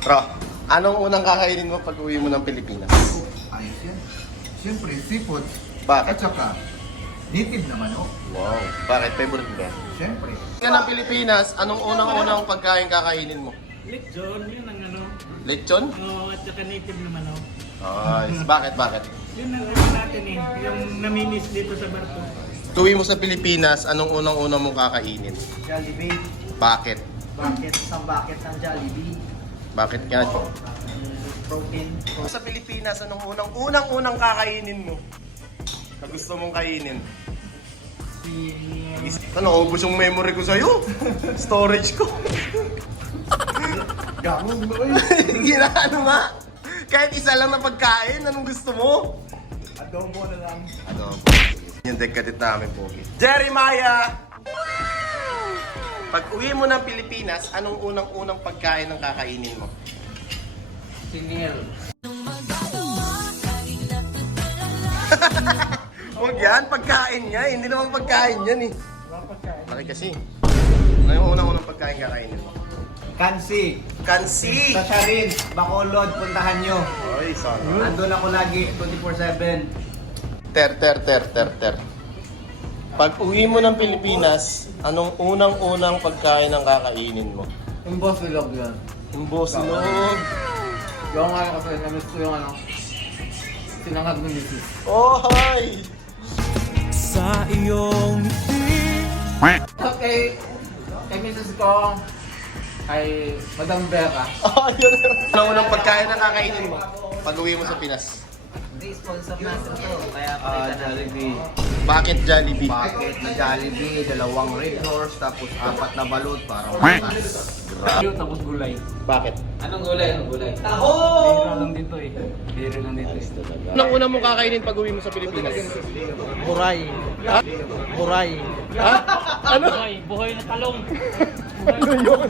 Bro, anong unang kakainin mo pag uwi mo ng Pilipinas? Ayos yan. Siyempre, seafood. Bakit? At saka, native na manok. Wow, bakit? Favorite mo ba? Siyempre. Yan ang Pilipinas, anong unang pagkain kakainin mo? Lechon, yun ang ano. Lechon? Oo, at saka native naman ako. Ayos. Bakit? Yun ang ano natin eh, yung namimiss dito sa barko. Tuwi mo sa Pilipinas, anong unang mong kakainin? Jollibee. Bakit? Bakit? Isang bucket ng Jollibee. Bakit nga? Protein. Sa Pilipinas, anong unang kakainin mo? Na gusto mong kainin? Ano, ubos yung memory ko sa'yo? Storage ko. Gamong mo eh. Ano nga? Kahit isa lang na pagkain, anong gusto mo? Adobo na lang. Ano? Yung dekadit namin, Pogi. Jeremiah! Pag uwi mo ng Pilipinas, anong unang pagkain ang kakainin mo? Singil. Huwag yan, pagkain nga. Hindi naman pagkain yan eh. Mga pagkain. Bakit kasi? Ano yung unang pagkain kakainin mo? Kansi. Kansi! Sa Charin, Bacolod, puntahan nyo. Ay, sana. Andun ako lagi, 24/7. Ter. Pag uwi mo ng Pilipinas, anong unang pagkain ang kakainin mo? Yung boss vlog yun. Yung bosilog. Yung nga kasi namiss ko yung ano, sinangag ng misis. Oh, hi! Sa iyong Okay, kay misis ko, kay Madam Becca. Oh, yun. Anong unang pagkain ang kakainin mo pag uwi mo sa Pinas? Hindi, sponsor natin to. Kaya Jollibee. Bakit Jollibee? Bucket na Jollibee, 2 Red Horse, tapos 4 na balot para matas. tapos gulay. Bakit? Anong gulay? Anong gulay? Biro lang dito eh. Biro lang dito. Anong unang mong kakainin pag uwi mo sa Pilipinas? Buray. Ha? Buray. Ha? Ano? Buhay na talong. Ano yun?